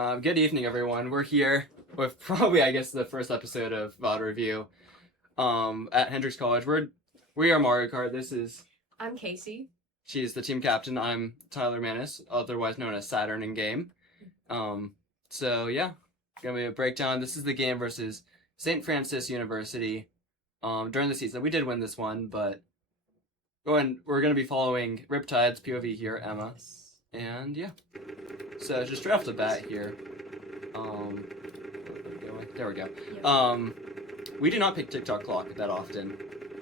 Good evening, everyone. We're here with probably, I guess, the first episode of VOD Review at Hendrix College. We are Mario Kart. I'm Kacey. She's the team captain. I'm Tyler Mannis, otherwise known as Saturn in game. So yeah, gonna be a breakdown. This is the game versus St. Francis University during the season. We did win this one, but we're gonna be following Riptide's POV here, Emma. And yeah, so just straight off the bat here, there we go. Yep. We do not pick TikTok clock that often.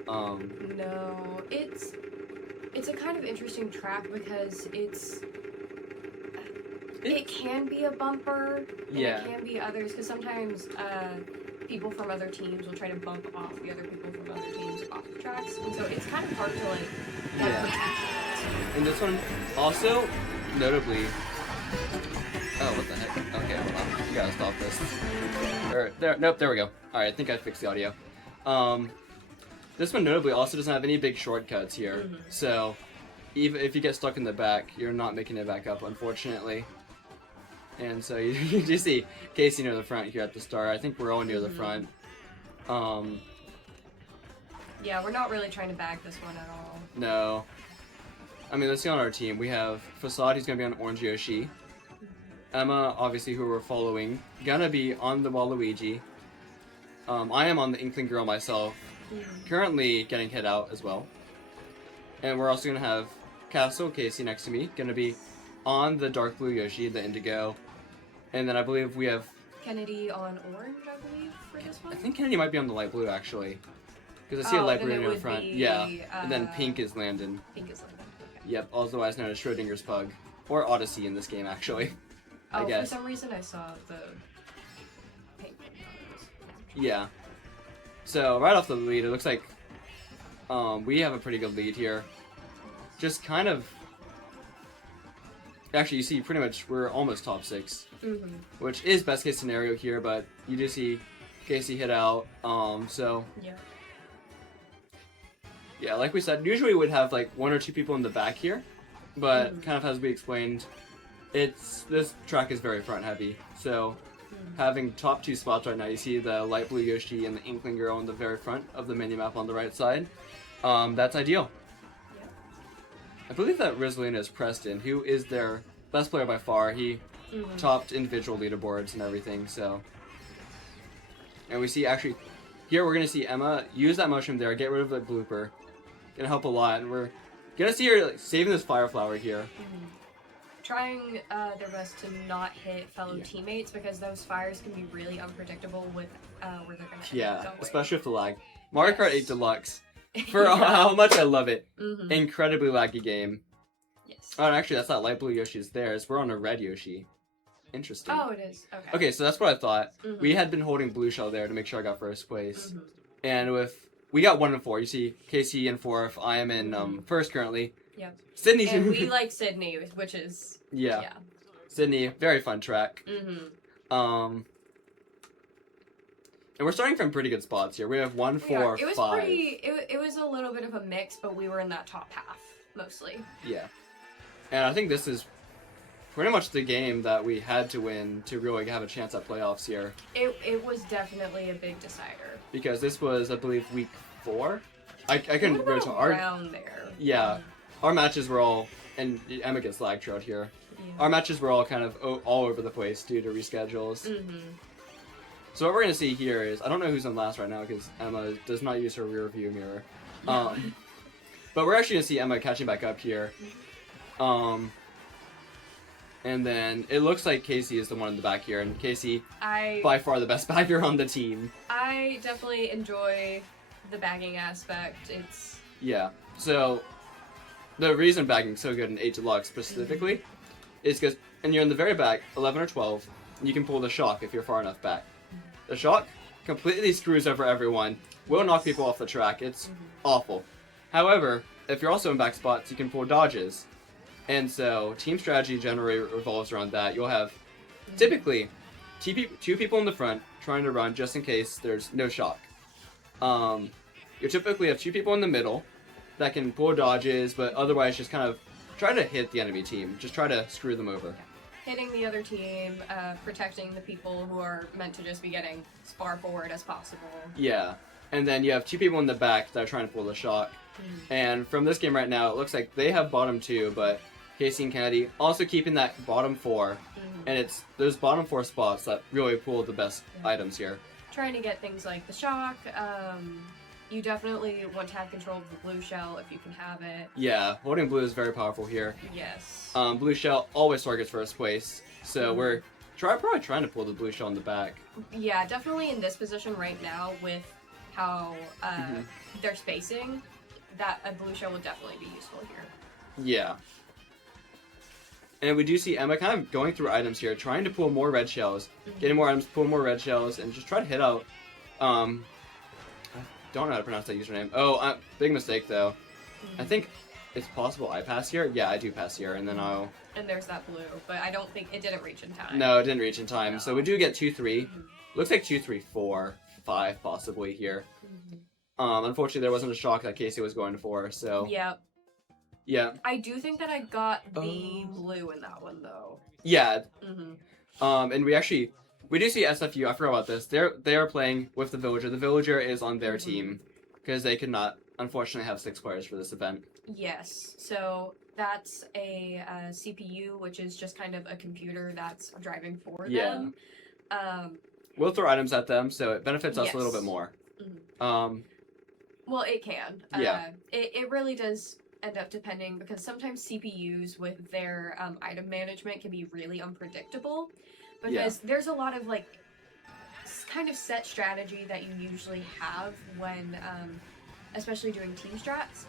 No, it's a kind of interesting track because it can be a bumper, and it can be others, because sometimes people from other teams will try to bump off the other people from other teams off the tracks, and so it's kind of hard to And this one also, notably, oh, what the heck? Okay, hold on. You gotta stop this. Nope, there we go. Alright, I think I fixed the audio. This one notably also doesn't have any big shortcuts here. So, even if you get stuck in the back, you're not making it back up, unfortunately. And so you do see Kacey near the front here at the start. I think we're all near the front. Yeah, we're not really trying to bag this one at all. No. I mean, let's see on our team. We have Facade, who's going to be on Orange Yoshi. Emma, obviously, who we're following, gonna be on the Waluigi. I am on the Inkling Girl myself, currently getting hit out as well. And we're also gonna have Castle, Kacey next to me, gonna be on the Dark Blue Yoshi, the Indigo. And then I believe we have Kennedy on Orange, I believe, for this one? I think Kennedy might be on the Light Blue, actually. Because I see a light blue in the front. And then Pink is Landon. Pink is Landon, okay. Yep, otherwise known as Schrodinger's Pug. Or Odyssey in this game, actually. I guess. For some reason I saw the pink. Yeah. So, right off the lead, it looks like we have a pretty good lead here. Just kind of... Actually, you see, pretty much, we're almost top 6. Which is best case scenario here, but you do see Kacey hit out, so... Yeah. Yeah, like we said, usually we would have, like, 1 or 2 people in the back here. But, kind of as we explained, this track is very front heavy, so having top 2 spots right now, you see the Light Blue Yoshi and the Inkling Girl on the very front of the minimap on the right side. That's ideal. Yeah. I believe that Rizlina is Preston, who is their best player by far. He topped individual leaderboards and everything, so... And we see, actually, here we're going to see Emma use that mushroom there, get rid of the blooper. Gonna help a lot, and we're gonna see her saving this fire flower here. Trying their best to not hit fellow teammates, because those fires can be really unpredictable with where they're gonna go. Especially with the lag. Mario Kart 8 Deluxe, for how much I love it, incredibly laggy game. Yes. Oh, and actually, that's not Light Blue Yoshi's theirs. We're on a Red Yoshi. Interesting. Oh, it is. Okay. Okay, so that's what I thought. We had been holding Blue Shell there to make sure I got first place, and we got 1 and 4. You see, Kacey in 4th. I am in first currently. Yep. Sydney. And we like Sydney, which is yeah. Sydney, very fun track. And we're starting from pretty good spots here. We have 1, 4, 5. It was it was a little bit of a mix, but we were in that top half mostly. Yeah. And I think this is pretty much the game that we had to win to really have a chance at playoffs here. It was definitely a big decider. Because this was, I believe, week 4. I couldn't really tell. Around there. Yeah. Our matches were all, and Emma gets lag trailed here. Yeah. Our matches were all kind of all over the place due to reschedules. So what we're going to see here is, I don't know who's in last right now because Emma does not use her rear view mirror. But we're actually going to see Emma catching back up here. And then it looks like Kacey is the one in the back here, and Kacey, by far the best bagger on the team. I definitely enjoy the bagging aspect. Yeah. So the reason bagging's so good in 8 Deluxe specifically is because, and you're in the very back, 11 or 12, you can pull the shock if you're far enough back. The shock completely screws over everyone, will knock people off the track. It's awful. However, if you're also in back spots, you can pull dodges. And so, team strategy generally revolves around that. You'll have, typically, 2 people in the front trying to run just in case there's no shock. You typically have 2 people in the middle that can pull dodges, but otherwise just kind of try to hit the enemy team. Just try to screw them over. hitting the other team, protecting the people who are meant to just be getting as far forward as possible. Yeah. And then you have 2 people in the back that are trying to pull the shock. And from this game right now, it looks like they have bottom 2, but Kacey and Kennedy also keeping that bottom 4. And it's those bottom 4 spots that really pull the best items here. Trying to get things like the shock. You definitely want to have control of the blue shell if you can have it. Yeah, holding blue is very powerful here. Yes. Blue shell always targets first place, so we're probably trying to pull the blue shell in the back. Yeah, definitely in this position right now with how they're spacing, that a blue shell would definitely be useful here. Yeah. And we do see Emma kind of going through items here, trying to pull more red shells, getting more items, pull more red shells, and just try to hit out. I don't know how to pronounce that username. Oh, big mistake though. I think it's possible I pass here. Yeah, I do pass here, and then I'll. And there's that blue, but I don't think it didn't reach in time. No, it didn't reach in time. No. So we do get 2-3. Looks like 2-3, 4, 5 possibly here. Unfortunately, there wasn't a shock that Kacey was going for. So. Yep. Yeah. I do think that I got the blue in that one though. Yeah. And we do see SFU. I forgot about this. They are playing with the Villager. The Villager is on their team because they could not, unfortunately, have 6 players for this event. Yes. So that's a CPU, which is just kind of a computer that's driving for them. We'll throw items at them, so it benefits us a little bit more. Well, it can. Yeah. It really does end up depending, because sometimes CPUs with their item management can be really unpredictable, because there's a lot of like kind of set strategy that you usually have when especially doing team strats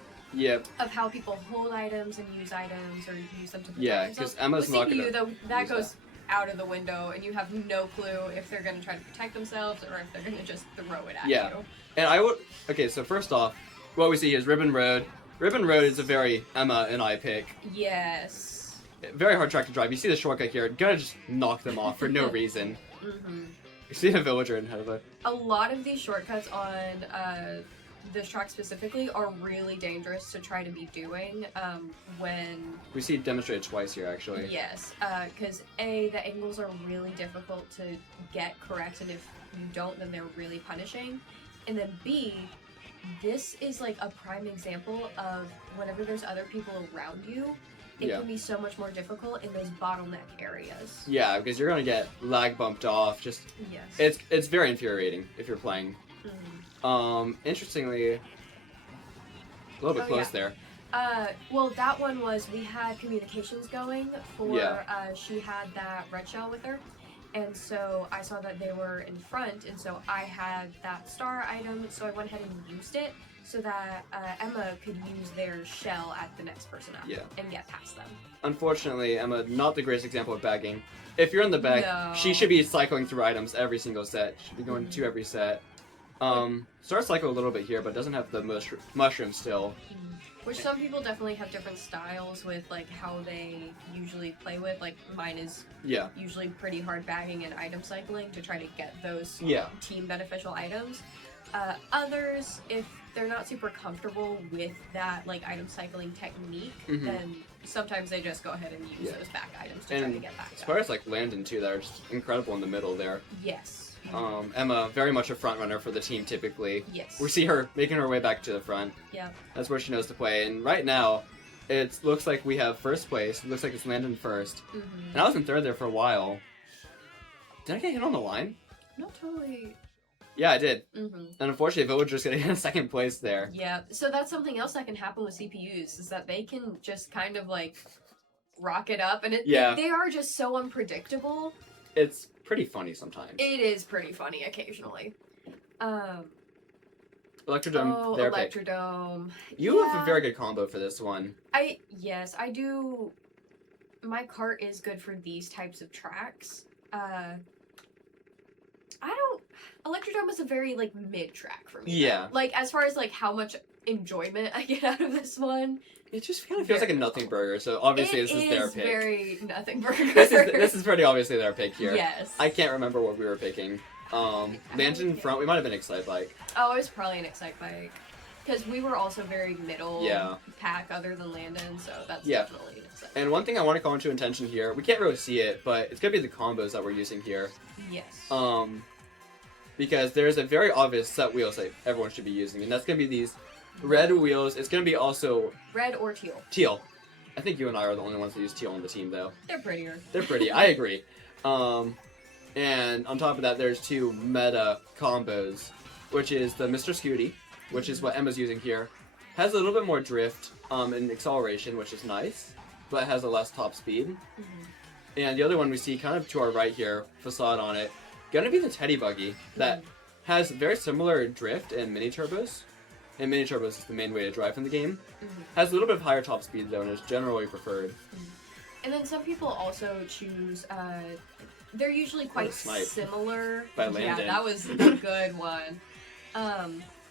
of how people hold items and use items or use them to protect themselves. Because Emma's with not CPU, gonna though, that goes out of the window, and you have no clue if they're going to try to protect themselves or if they're going to just throw it at you. And I would... Okay, so first off, what we see is Ribbon Road. Ribbon Road is a very Emma and I pick. Yes. Very hard track to drive. You see the shortcut here, gonna just knock them off for no reason. You see the Villager in head of it. A lot of these shortcuts on this track specifically are really dangerous to try to be doing when... We see it demonstrated twice here, actually. Yes, because A, the angles are really difficult to get correct, and if you don't, then they're really punishing. And then B, this is like a prime example of whenever there's other people around you, it can be so much more difficult in those bottleneck areas. Yeah, because you're gonna get lag bumped off. Just it's very infuriating if you're playing. Interestingly, a little bit close there. Well, that one was, we had communications going for, she had that red shell with her. And so I saw that they were in front, and so I had that star item, so I went ahead and used it so that Emma could use their shell at the next person up and get past them. Unfortunately, Emma, not the greatest example of bagging. If you're in the back, she should be cycling through items every single set. She should be going to every set. Starts cycle a little bit here, but doesn't have the mushroom still. Which some people definitely have different styles with like how they usually play with. Like mine is usually pretty hard bagging and item cycling to try to get those team beneficial items. Others, if they're not super comfortable with that like item cycling technique, then sometimes they just go ahead and use those back items to try to get back up. As far as like Landon too, that are just incredible in the middle there. Yes. Emma, very much a front runner for the team typically. Yes. We see her making her way back to the front. Yeah. That's where she knows to play. And right now, it looks like we have first place. It looks like it's Landon first. And I was in third there for a while. Did I get hit on the line? Not totally. Yeah, I did. And unfortunately, Villager's gonna get in second place there. Yeah. So that's something else that can happen with CPUs, is that they can just kind of like rock it up, and they are just so unpredictable. It's pretty funny sometimes. It is pretty funny occasionally. Electrodome, their Electrodome. Pick. You have a very good combo for this one. Yes, I do. My cart is good for these types of tracks. Electrodome is a very like mid track for me. Yeah. Though. Like as far as like how much enjoyment I get out of this one. It just kind of feels like a nothing burger, so obviously this is their pick. It is very nothing burger. This is pretty obviously their pick here. Yes. I can't remember what we were picking. Landon in front, we might have been Excite Bike. Oh, it was probably an Excite Bike. Because we were also very middle pack other than Landon, so that's definitely an exception. And one thing I want to call into attention here, we can't really see it, but it's going to be the combos that we're using here. Yes. Because there's a very obvious set wheels that everyone should be using, and that's going to be these red wheels. It's going to be also... red or teal. Teal. I think you and I are the only ones that use teal on the team, though. They're prettier. They're pretty, I agree. And on top of that, there's 2 meta combos, which is the Mr. Scooty, which is what Emma's using here. Has a little bit more drift and acceleration, which is nice, but has a less top speed. And the other one we see kind of to our right here, facade on it, gonna be the Teddy Buggy, that has very similar drift and mini turbos. And mini turbos is the main way to drive in the game. Has a little bit of higher top speed though, and is generally preferred. And then some people also choose, they're usually quite similar. By Landon. Yeah, that was a good one.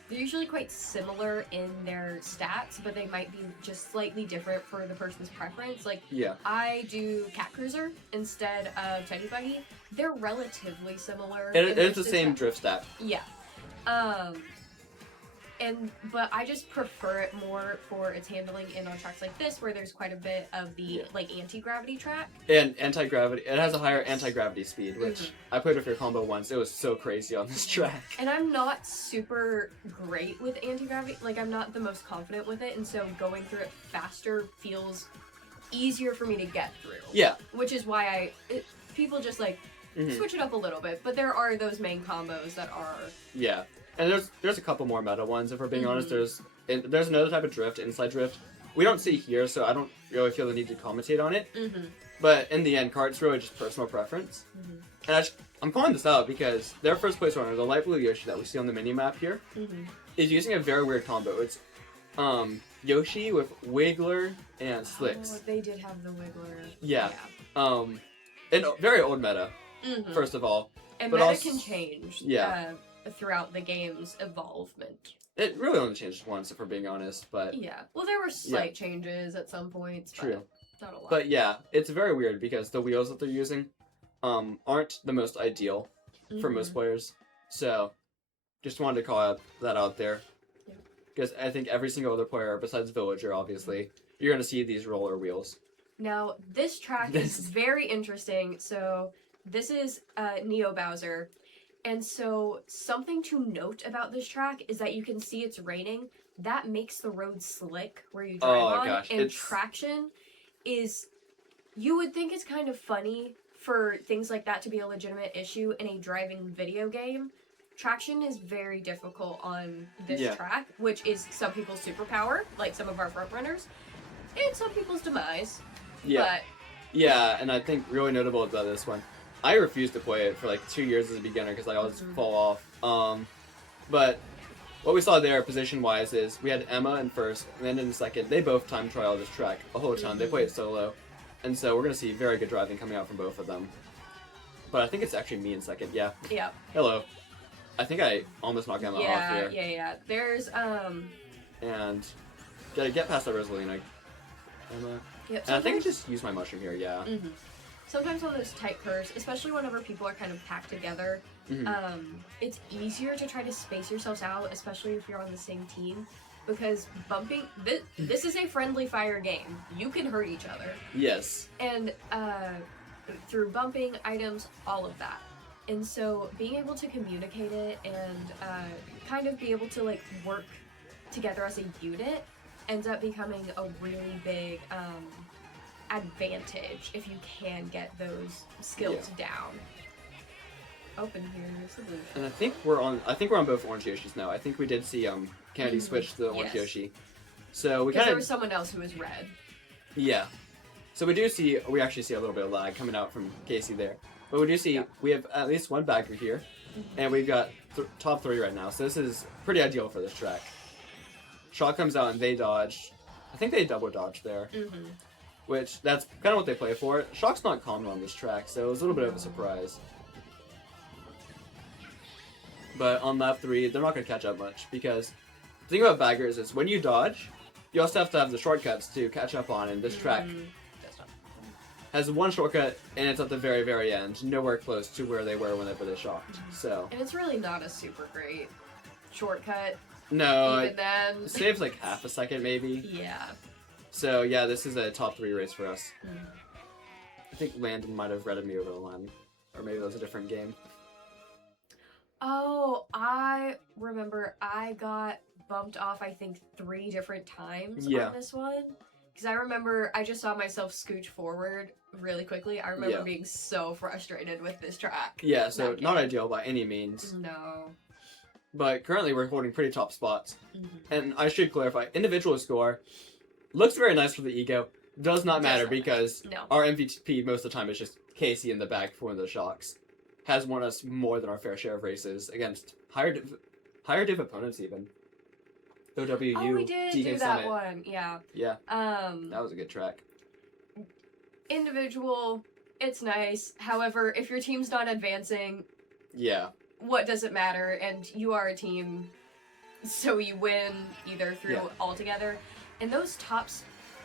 They're usually quite similar in their stats, but they might be just slightly different for the person's preference. Like, I do Cat Cruiser instead of Teddy Buggy. They're relatively similar. It's the same drift stat. Yeah. But I just prefer it more for its handling in on tracks like this, where there's quite a bit of the like anti-gravity track. And anti-gravity, it has a higher anti-gravity speed, which I played with your combo once. It was so crazy on this track. And I'm not super great with anti-gravity. Like, I'm not the most confident with it, and so going through it faster feels easier for me to get through. Yeah. Which is why people just like switch it up a little bit, but there are those main combos that are. Yeah. And there's a couple more meta ones, if we're being honest. There's another type of drift, inside drift. We don't see here, so I don't really feel the need to commentate on it. But in the end, cart's really just personal preference. And I'm calling this out because their first place runner, the light blue Yoshi that we see on the mini-map here, is using a very weird combo. It's Yoshi with Wiggler and Slicks. Oh, they did have the Wiggler. Yeah. And very old meta, first of all. And but meta also, can change. Throughout the game's evolvement. It really only changed once, if we're being honest, but... Yeah. Well, there were slight changes at some points, True. But not a lot. But yeah, it's very weird because the wheels that they're using aren't the most ideal for most players. So, just wanted to call that out there. Because I think every single other player, besides Villager, obviously, you're going to see these roller wheels. Now, this track is very interesting. So, this is Neo Bowser. And so, something to note about this track is that you can see it's raining. That makes the road slick where you drive on. Gosh, and traction is... You would think it's kind of funny for things like that to be a legitimate issue in a driving video game. Traction is very difficult on this track, which is some people's superpower, like some of our front runners, and some people's demise. Yeah. Yeah, and I think really notable about this one, I refused to play it for like 2 years as a beginner because I always fall off. But what we saw there position-wise is we had Emma in first, and then in second. They both time trial this track a whole ton. They play it solo. And so we're going to see very good driving coming out from both of them. But I think it's actually me in second, yeah. Yeah. Hello. I think I almost knocked Emma off here. Yeah. There's, And gotta get past that Rosalina. Emma. Yep, and I think I just used my mushroom here, yeah. Sometimes on those tight curves, especially whenever people are kind of packed together, it's easier to try to space yourselves out, especially if you're on the same team. Because bumping, this is a friendly fire game. You can hurt each other. Yes. And through bumping, items, all of that. And so being able to communicate it and kind of be able to like work together as a unit ends up becoming a really big advantage if you can get those skills down. Open here, solution. And I think we're on both orange Yoshis now. I think we did see Kennedy switch to the orange Yoshi. So we kind of there was someone else who was red. Yeah. So we actually see a little bit of lag coming out from Kacey there. But we do see we have at least one bagger here, and we've got top 3 right now. So this is pretty ideal for this track. Shot comes out and they dodge. I think they double dodge there. Which that's kind of what they play for. Shock's not common on this track, so it was a little bit of a surprise. But on lap 3, they're not going to catch up much, because the thing about baggers is when you dodge, you also have to have the shortcuts to catch up on, and this track has one shortcut, and it's at the very, very end, nowhere close to where they were whenever they shocked. So. And it's really not a super great shortcut. No, even then. It saves like half a second maybe. Yeah. So yeah, this is a top 3 race for us. Mm. I think Landon might have redded me over the line. Or maybe that was a different game. Oh, I remember I got bumped off, I think, 3 different times on this one. Because I remember I just saw myself scooch forward really quickly. I remember being so frustrated with this track. Yeah, so not ideal by any means. No. But currently we're holding pretty top spots. And I should clarify, individual score looks very nice for the ego. Does not matter because our MVP most of the time is just Kacey in the back for one of the shocks. Has won us more than our fair share of races against higher div opponents even. OWU, oh, we did DK do that Summit. one, yeah. Yeah. That was a good track. Individual, it's nice. However, if your team's not advancing, what does it matter? And you are a team, so you win either through all together. And those top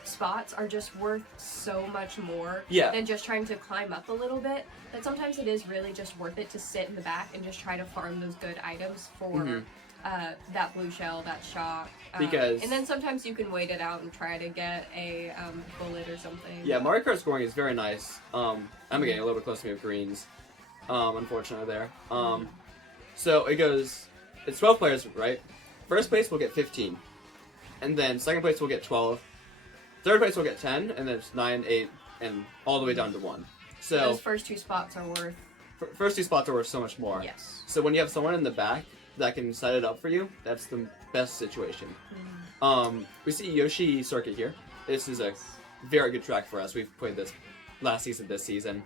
spots are just worth so much more than just trying to climb up a little bit. That sometimes it is really just worth it to sit in the back and just try to farm those good items for that blue shell, that shock. Because and then sometimes you can wait it out and try to get a bullet or something. Yeah, Mario Kart scoring is very nice. I'm getting a little bit close to me with greens, unfortunately there. So it goes, it's 12 players, right? First place will get 15, and then second place will get 12. Third place will get 10, and then it's 9, 8, and all the way down to 1. So those first 2 spots are worth. First 2 spots are worth so much more. Yes. So when you have someone in the back that can set it up for you, that's the best situation. We see Yoshi Circuit here. This is a very good track for us. We've played this last season, this season.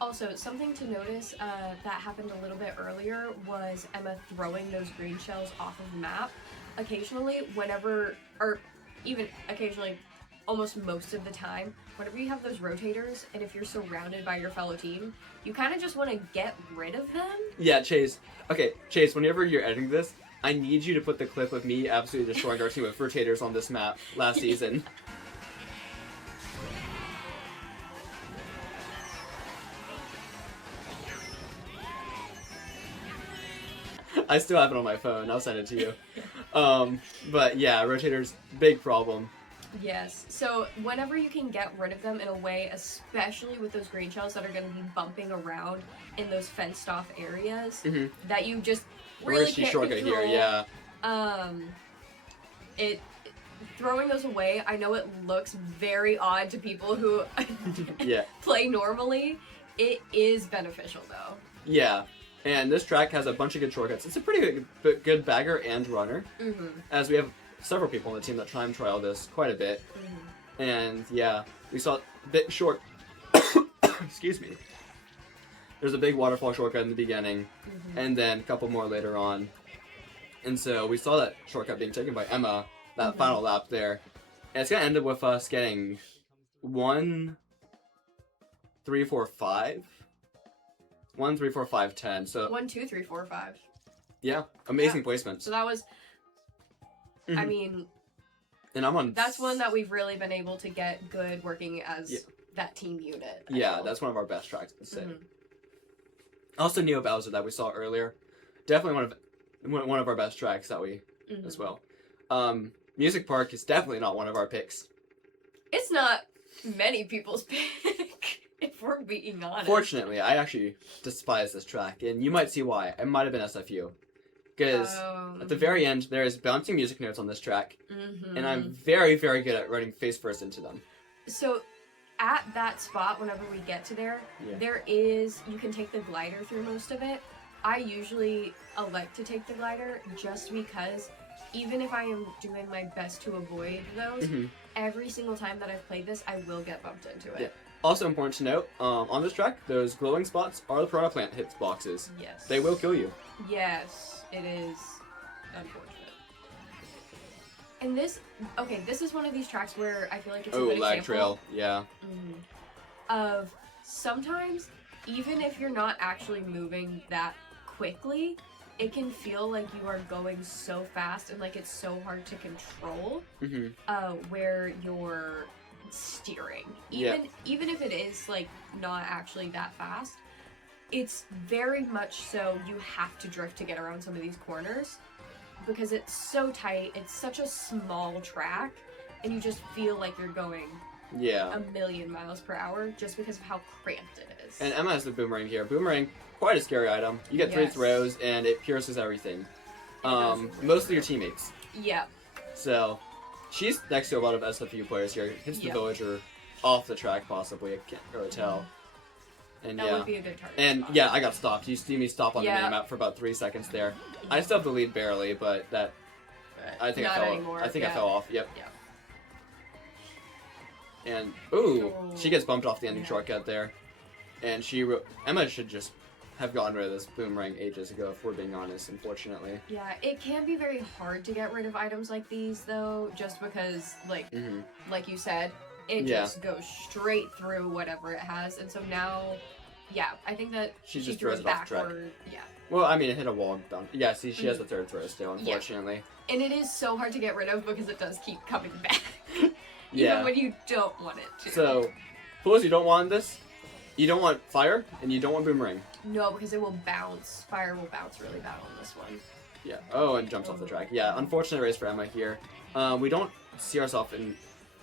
Also, something to notice that happened a little bit earlier was Emma throwing those green shells off of the map. Occasionally, whenever, or even occasionally, almost most of the time, whenever you have those rotators, and if you're surrounded by your fellow team, you kind of just want to get rid of them. Yeah, Chase. Okay, Chase, whenever you're editing this, I need you to put the clip of me absolutely destroying our team with rotators on this map last season. I still have it on my phone. I'll send it to you. But yeah, rotators, big problem. Yes. So whenever you can get rid of them in a way, especially with those green shells that are going to be bumping around in those fenced off areas that you just really can't control. Here, Throwing those away, I know it looks very odd to people who play normally. It is beneficial though. Yeah. And this track has a bunch of good shortcuts. It's a pretty good bagger and runner, as we have several people on the team that time trial this quite a bit. And yeah, we saw a bit short. Excuse me. There's a big waterfall shortcut in the beginning, and then a couple more later on. And so we saw that shortcut being taken by Emma, that final lap there. And it's gonna end up with us getting 1, 3, 4, 5. 1, 3, 4, 5, 10. So 1, 2, 3, 4, 5. Yeah, amazing placement. So that was, I mean, and I'm on. That's one that we've really been able to get good working as that team unit. Yeah, that's one of our best tracks to say. Also, Neo Bowser that we saw earlier, definitely one of our best tracks that we as well. Music Park is definitely not one of our picks. It's not many people's pick. If we're being honest. Fortunately, I actually despise this track, and you might see why. It might have been SFU. Because at the very end, there is bouncing music notes on this track, and I'm very, very good at running face first into them. So, at that spot, whenever we get to there, you can take the glider through most of it. I usually elect to take the glider just because, even if I am doing my best to avoid those, every single time that I've played this, I will get bumped into it. Also important to note, on this track, those glowing spots are the Piranha Plant hitboxes. Yes. They will kill you. Yes, it is unfortunate. And this is one of these tracks where I feel like it's a good lag example trail, yeah. Of sometimes, even if you're not actually moving that quickly, it can feel like you are going so fast and like it's so hard to control where you're steering. Even if it is like not actually that fast, it's very much so you have to drift to get around some of these corners. because it's so tight, it's such a small track, and you just feel like you're going a million miles per hour just because of how cramped it is. And Emma has the boomerang here. Boomerang, quite a scary item. You get 3 throws, and it pierces everything. Mostly your teammates. Yeah. So, she's next to a lot of SFU players here. Hits the villager off the track, possibly. I can't really tell. And that would be a good target. And spot. I got stopped. You see me stop on the minimap for about 3 seconds there. I still have the lead barely, but that I think I fell off. Yep. And she gets bumped off the ending shortcut there. And Emma should just have gotten rid of this boomerang ages ago, if we're being honest, unfortunately. Yeah, it can be very hard to get rid of items like these, though, just because, like you said, it just goes straight through whatever it has. And so now, I think that she just threw throws it it off the track. backward. Yeah. Well, I mean, it hit a wall down. Yeah, see, she has the 3rd throw still, unfortunately. Yeah. And it is so hard to get rid of because it does keep coming back. Even when you don't want it to. So, fools, you don't want this. You don't want fire, and you don't want boomerang. No, because it will bounce. Fire will bounce really bad on this one. Yeah. Oh, and jumps off the track. Yeah, unfortunate race for Emma here. We don't see ourselves in...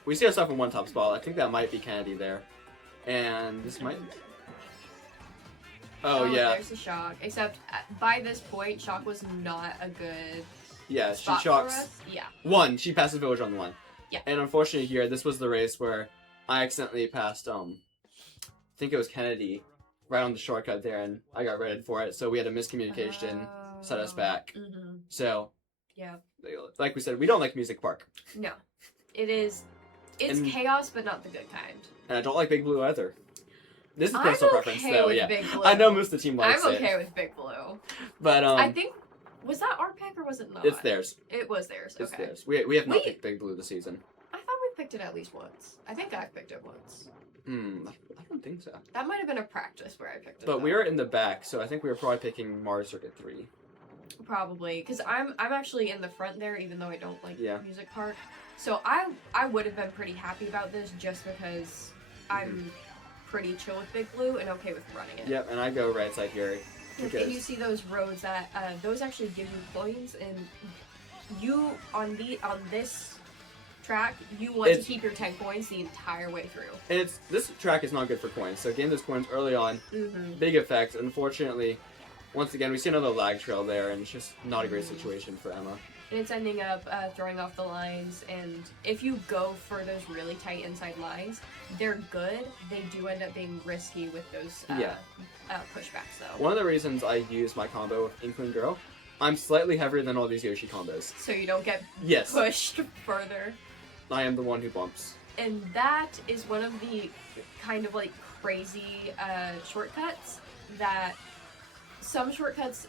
We see ourselves in one top spot. I think that might be Kennedy there. And this might... Oh, yeah. There's the shock. Except, by this point, shock was not a good she shocks... One. She passes village on the line. Yeah. And unfortunately here, this was the race where I accidentally passed, I think it was Kennedy, right on the shortcut there, and I got rated for it, so we had a miscommunication, set us back. So, like we said, we don't like Music Park. No. It's chaos, but not the good kind. And I don't like Big Blue either. This is personal preference, though, Big Blue. I know most of the team likes it. I'm okay with Big Blue. But, I think, was that our pick or was it not? It's theirs. It was theirs, It's okay. theirs. We have not picked Big Blue this season. I thought we picked it at least once. I think I've picked it once. I don't think so. That might have been a practice where I picked it. But we were in the back, so I think we were probably picking Mars Circuit 3. Probably, because I'm actually in the front there, even though I don't like Music Park. So I would have been pretty happy about this just because I'm pretty chill with Big Blue and okay with running it. Yep, and I go right side here. And you see those roads that those actually give you coins, and you on this track, you want to keep your 10 coins the entire way through. And this track is not good for coins, so gain those coins early on. Big effect. Unfortunately, once again, we see another lag trail there, and it's just not a great situation for Emma. And it's ending up throwing off the lines, and if you go for those really tight inside lines, they're good. They do end up being risky with those pushbacks, though. One of the reasons I use my combo with Inkling Girl, I'm slightly heavier than all these Yoshi combos. So you don't get pushed further. I am the one who bumps. And that is one of the kind of like crazy shortcuts that some shortcuts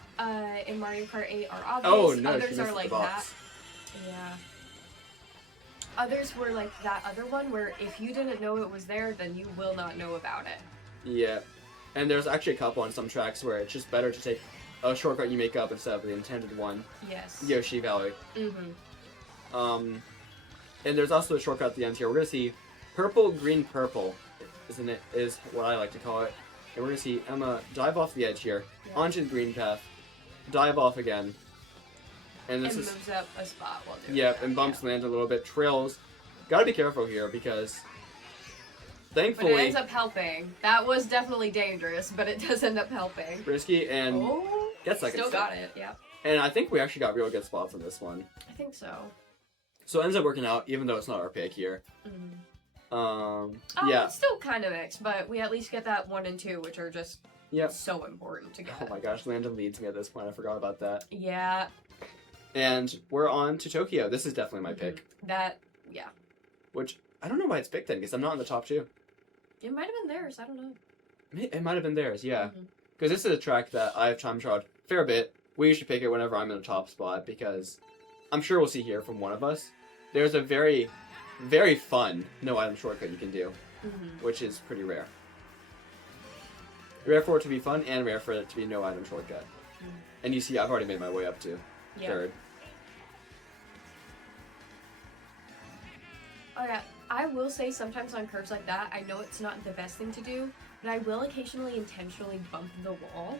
in Mario Kart 8 are obvious. Oh, no, others are like that. Yeah. Others were like that other one where if you didn't know it was there, then you will not know about it. Yeah. And there's actually a couple on some tracks where it's just better to take a shortcut you make up instead of the intended one. Yes. Yoshi Valley. And there's also a shortcut at the end here. We're going to see purple, green, purple, isn't it? Is what I like to call it. And we're going to see Emma dive off the edge here, onto the green path, dive off again. And this moves up a spot while doing that. And bumps land a little bit. Trails. Gotta be careful here because thankfully... But it ends up helping. That was definitely dangerous, but it does end up helping. Risky and gets second. Still got it, yeah. And I think we actually got real good spots on this one. I think so. So it ends up working out, even though it's not our pick here. It's still kind of mixed, but we at least get that 1 and 2, which are just so important to get. Oh my gosh, Landon leads me at this point. I forgot about that. Yeah. And we're on to Tokyo. This is definitely my pick. Which, I don't know why it's picked then, because I'm not in the top 2. It might have been theirs, I don't know. It might have been theirs, yeah. Because this is a track that I've time trialed a fair bit. We usually pick it whenever I'm in the top spot, because I'm sure we'll see here from one of us. There's a very, very fun no-item shortcut you can do, which is pretty rare. Rare for it to be fun, and rare for it to be no-item shortcut. And you see, I've already made my way up to third. Oh yeah, I will say sometimes on curves like that, I know it's not the best thing to do, but I will occasionally intentionally bump the wall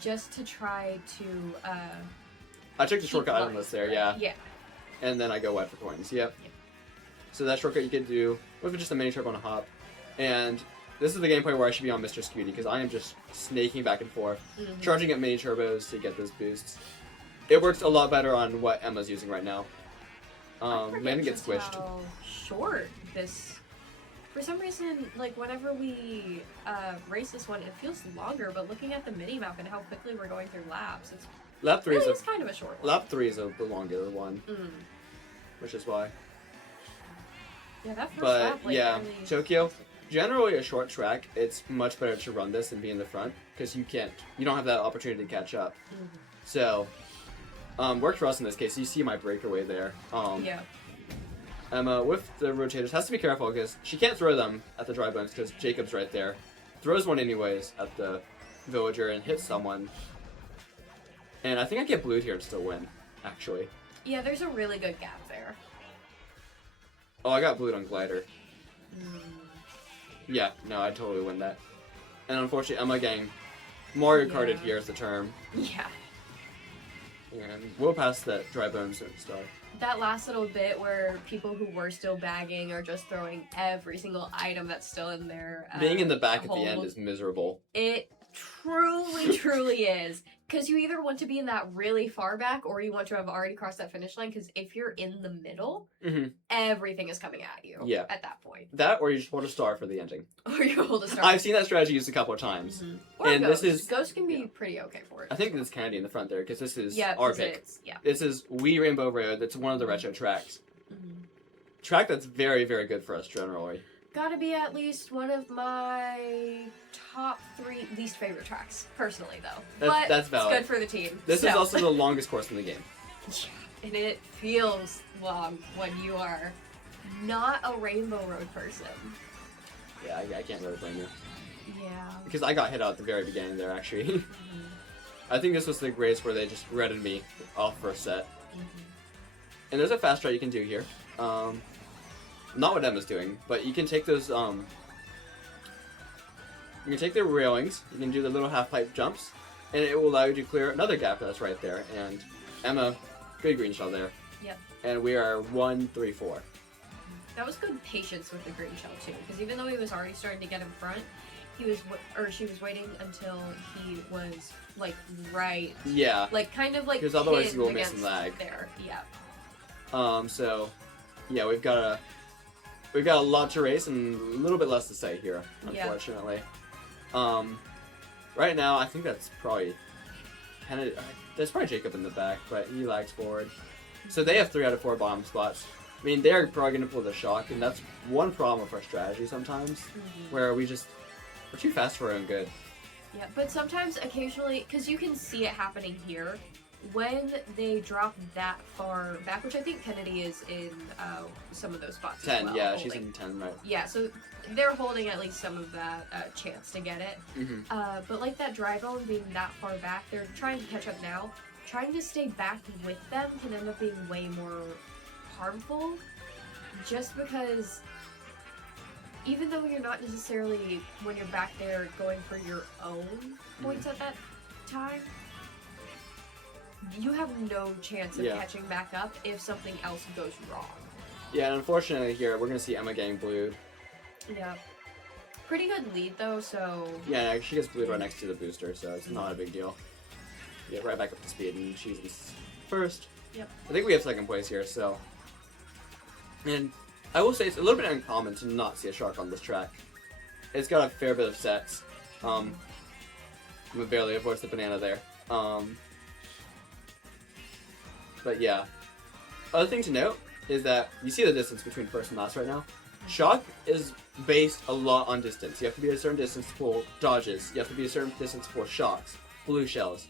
just to try to I took the shortcut item list there, yeah. Yeah. And then I go wide for coins, yep. So that shortcut you can do with just a mini turbo on a hop. And this is the gameplay where I should be on Mr. Scooty, because I am just snaking back and forth, charging at mini turbos to get those boosts. It works a lot better on what Emma's using right now. Landon gets squished. How short this... For some reason, like, whenever we race this one, it feels longer, but looking at the mini-map and how quickly we're going through laps, it's Lap 3 really is kind of a short one. Lap 3 is the longer one, which is why. Yeah, that first but, lap, like, yeah, really... Tokyo, generally a short track, it's much better to run this and be in the front, because you don't have that opportunity to catch up. So, worked for us in this case. You see my breakaway there. Yeah. Emma, with the rotators, has to be careful because she can't throw them at the dry bones because Jacob's right there. Throws one anyways at the villager and hits someone. And I think I get blued here and still win, actually. Yeah, there's a really good gap there. Oh, I got blued on glider. Yeah, no, I totally win that. And unfortunately, Emma getting Mario Karted here is the term. Yeah. And we'll pass that dry bones star. That last little bit where people who were still bagging are just throwing every single item that's still in their being in the back at the end is miserable. It truly is. Because you either want to be in that really far back or you want to have already crossed that finish line, because if you're in the middle, everything is coming at you at that point. That, or you just hold a star for the ending. Or you hold a star. I've seen that strategy used a couple of times. Or and Ghost. This is Ghost can be pretty okay for it. I think this is Candy in the front there, because this is our pick. This is Wii Rainbow Road. That's one of the retro tracks. Track that's very, very good for us generally. Gotta be at least one of my top 3 least favorite tracks, personally, though. That's valid. It's good for the team. This is also the longest course in the game. And it feels long when you are not a Rainbow Road person. Yeah, I can't really blame you. Yeah. Because I got hit out at the very beginning there, actually. I think this was the race where they just redded me off first set. And there's a fast try you can do here. Not what Emma's doing, but you can take those, you can take the railings, you can do the little half-pipe jumps, and it will allow you to clear another gap that's right there. And Emma, good green shell there. Yep. And we are 1-3-4. That was good patience with the green shell, too, because even though he was already starting to get in front, he was, she was waiting until he was, like, right. Yeah. Like, kind of, like, because otherwise you will miss some lag. There, yeah. So, yeah, we've got a lot to race and a little bit less to say here, unfortunately. Right now, I think that's probably there's probably Jacob in the back, but he lags forward. So they have 3 out of 4 bottom spots. I mean, they're probably going to pull the shock, and that's one problem with our strategy sometimes, where we're too fast for our own good. Yeah, but sometimes, occasionally, because you can see it happening here, when they drop that far back, which I think Kennedy is in some of those spots 10, as well, yeah, holding. she's in 10, right. Yeah, so they're holding at least some of that chance to get it. But like that dry bone being that far back, they're trying to catch up now. Trying to stay back with them can end up being way more harmful, just because even though you're not necessarily, when you're back there, going for your own points at that time, you have no chance of catching back up if something else goes wrong. Yeah, and unfortunately here, we're going to see Emma getting blued. Yeah. Pretty good lead, though, so... Yeah, she gets blued right next to the booster, so it's not a big deal. Yeah, right back up to speed, and she's in first. Yep. I think we have second place here, so... And I will say it's a little bit uncommon to not see a shark on this track. It's got a fair bit of sets. I'm barely avoid the banana there. But yeah. Other thing to note is that you see the distance between first and last right now. Shock is based a lot on distance. You have to be a certain distance to pull dodges. You have to be a certain distance to pull shocks, blue shells.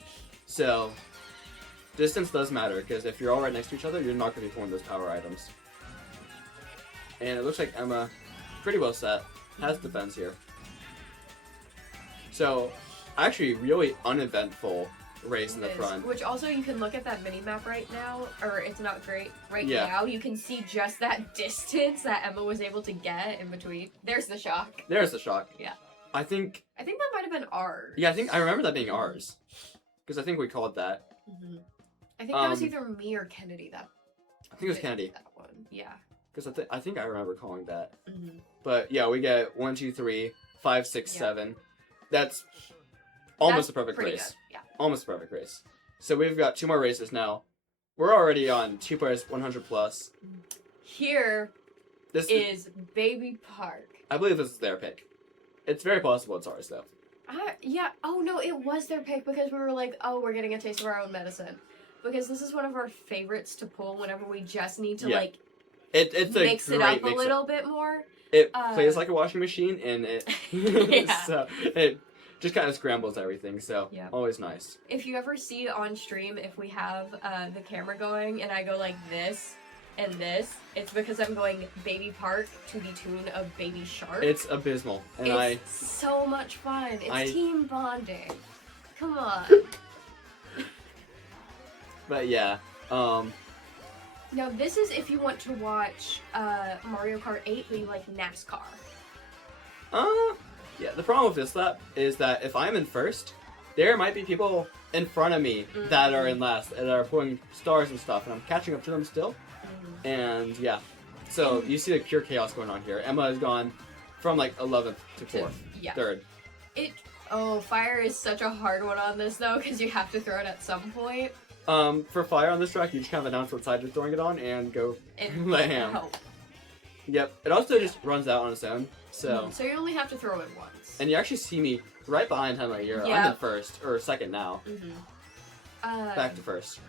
So, distance does matter, because if you're all right next to each other, you're not going to be pulling those power items. And it looks like Emma, pretty well set, has defense here. So, actually really uneventful race in the front. Which also, you can look at that mini-map right now, or it's not great right Yeah. now. You can see just that distance that Emma was able to get in between. There's the shock. There's the shock. Yeah. I think that might have been ours. Yeah, I remember that being ours. Because I think we called that. I think that was either me or Kennedy that. I think it was Kennedy. That one, yeah. Because I think I remember calling that. Mm-hmm. But yeah, we get 1, 2, 3, 5, 6, 7. That's almost a perfect race. Good. Yeah. Almost a perfect race. So we've got 2 more races now. We're already on 2 players 100 plus. Here is Baby Park. I believe this is their pick. It's very possible it's ours though. Yeah. Oh no, it was their pick because we were like, oh, we're getting a taste of our own medicine. Because this is one of our favorites to pull whenever we just need to like it's mix it up a little bit more. It plays like a washing machine and it so it just kind of scrambles everything, so always nice. If you ever see on stream, if we have the camera going and I go like this and this, it's because I'm going Baby Park to the tune of Baby Shark. It's abysmal. And it's so much fun. It's team bonding. Come on. But yeah, now this is if you want to watch Mario Kart 8, but you like NASCAR. Yeah, the problem with this lap is that if I'm in first, there might be people in front of me that are in last and are pulling stars and stuff, and I'm catching up to them still. And yeah, so you see the pure chaos going on here. Emma has gone from like 11th to 4th, 3rd. Fire is such a hard one on this though, because you have to throw it at some point. For fire on this track, you just kind of announce what side you're throwing it on and go ham. Yep, it also just runs out on its own, so... So you only have to throw it once. And you actually see me right behind him right here. I'm in first, or second now. Back to first.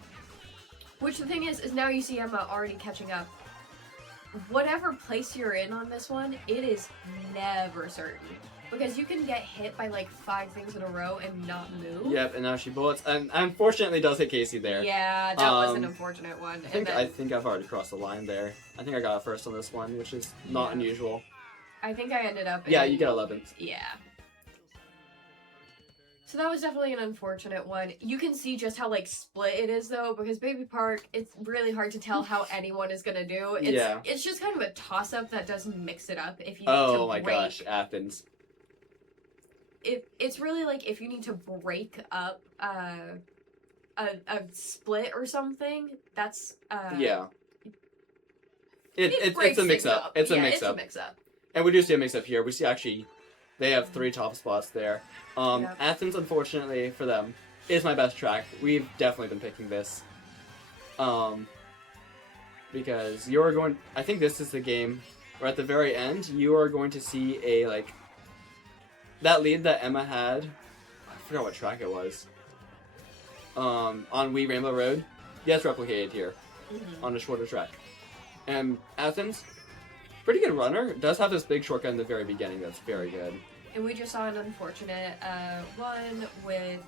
Which the thing is now you see Emma already catching up. Whatever place you're in on this one, it is never certain. Because you can get hit by like 5 things in a row and not move. Yep, and now she bullets, and unfortunately does hit Kacey there. Yeah, that was an unfortunate one. I think I've already crossed the line there. I think I got first on this one, which is not unusual. I think I ended up you get 11th. Yeah. So that was definitely an unfortunate one. You can see just how like split it is though, because Baby Park, it's really hard to tell how anyone is gonna do. It's just kind of a toss-up that doesn't mix it up if you need to break. Gosh, Athens. It's really like if you need to break up a split or something, that's it's a mix up. It's a mix up. And we do see a mix up here. We see actually they have 3 top spots there. Athens, unfortunately for them, is my best track. We've definitely been picking this. Because you're going, I think this is the game where at the very end you are going to see a like that lead that Emma had. I forgot what track it was. On Wee Rainbow Road, gets replicated here on a shorter track. And Athens, pretty good runner, does have this big shortcut in the very beginning that's very good. And we just saw an unfortunate one with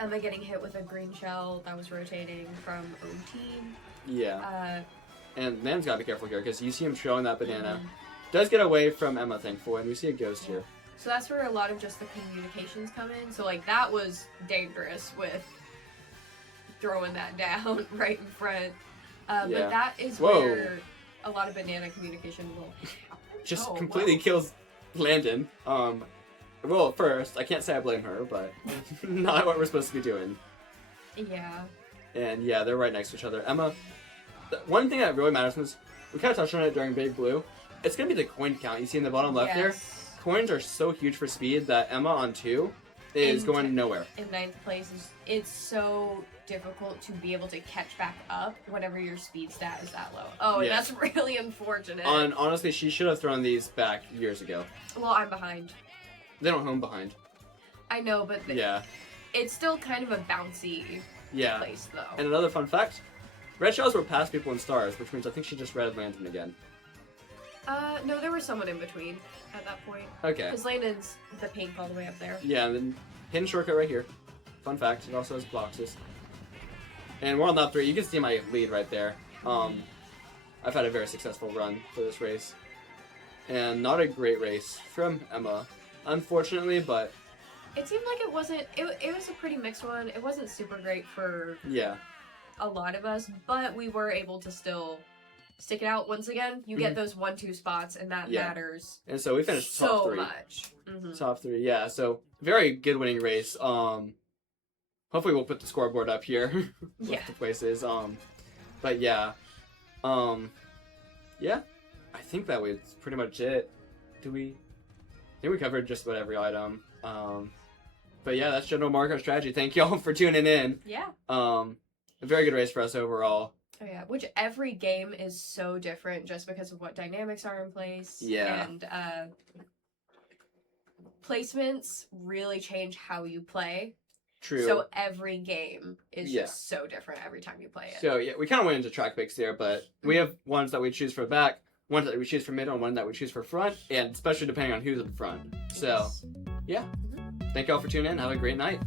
Emma getting hit with a green shell that was rotating from O-Team. Yeah. And Man's gotta be careful here because you see him throwing that banana. Does get away from Emma, thankfully, and we see a ghost here. So that's where a lot of just the communications come in. So like that was dangerous with throwing that down right in front. But that is where a lot of banana communication will happen. Just completely kills Landon. Well, first, I can't say I blame her, but not what we're supposed to be doing. Yeah. And yeah, they're right next to each other. Emma, one thing that really matters is, we kind of touched on it during Big Blue, it's going to be the coin count. You see in the bottom left there? Coins are so huge for speed that Emma on 2 is going nowhere. In 9th place, it's so difficult to be able to catch back up whenever your speed stat is that low. Oh, and that's really unfortunate. Honestly, she should have thrown these back years ago. Well, I'm behind. They don't home behind. I know, but it's still kind of a bouncy place, though. And another fun fact, red shells were past people in stars, which means I think she just read Landon again. No, there was someone in between at that point. Okay. Because Landon's the pink all the way up there. Yeah, and then hidden shortcut right here. Fun fact, it also has boxes. And we're on lap 3. You can see my lead right there. I've had a very successful run for this race. And not a great race from Emma, unfortunately, but... It seemed like it wasn't... It was a pretty mixed one. It wasn't super great for a lot of us, but we were able to still stick it out. Once again, you get those 1-2 spots, and that matters. And so we finished top 3. So much. Top 3, yeah. So, very good winning race. hopefully we'll put the scoreboard up here with the places. But yeah. Yeah. I think that was pretty much it. I think we covered just about every item. But yeah, that's General Marco strategy. Thank y'all for tuning in. Yeah. A very good race for us overall. Oh yeah, which every game is so different just because of what dynamics are in place. Yeah. And placements really change how you play. True. So every game is just so different every time you play it. So yeah, we kind of went into track picks there, but we have ones that we choose for back, ones that we choose for middle, and one that we choose for front, and especially depending on who's in front. So, yeah. Thank y'all for tuning in. Have a great night.